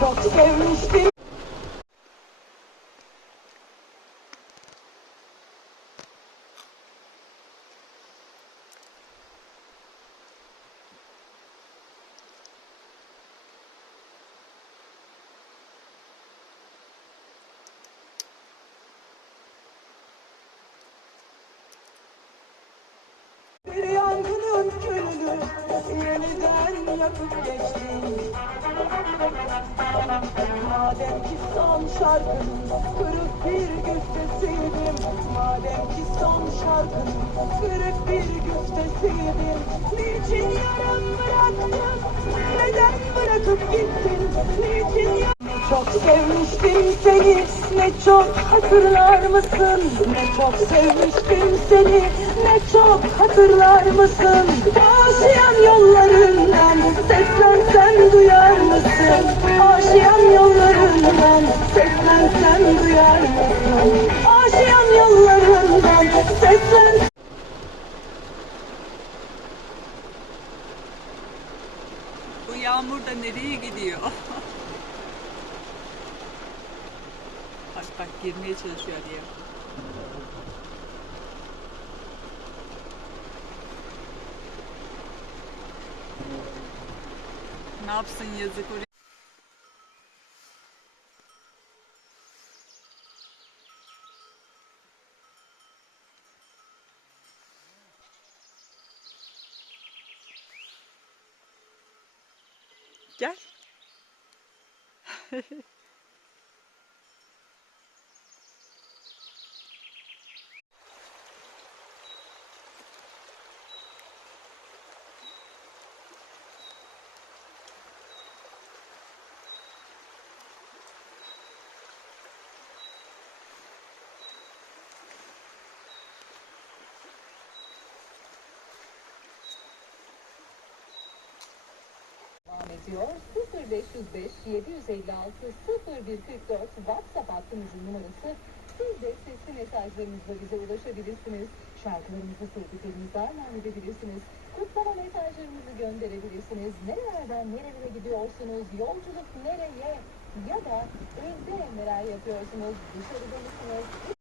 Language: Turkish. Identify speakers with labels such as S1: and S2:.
S1: çok sevmiştim. Yeniden yakıp geçtin Madem ki son şarkın kırık bir güftesiydim Madem ki son şarkın kırık bir güftesiydim Niçin yarım bıraktın, neden bırakıp gittin? Niçin ya- Ne çok sevmiştim seni, ne çok hatırlar mısın? Ne çok sevmiştim seni, ne çok hatırlar mısın? Aşiyan yollarından seslensem seslensem duyar mısın Aşiyan yollarından seslen
S2: Bu yağmur da nereye gidiyor? bak bak girmeye çalışıyor diye. Ne yapsın yazık oraya. Gel.
S3: Ediyor. 0505 756 0144 WhatsApp hattımızın numarası. Siz de sesli mesajlarınızla bize ulaşabilirsiniz. Şarkılarınızı sevdiklerinize armağan edebilirsiniz. Kutlama mesajlarınızı gönderebilirsiniz. Nerelerden nerelere gidiyorsunuz? Yolculuk nereye? Ya da evde neler yapıyorsunuz? Dışarıda mısınız?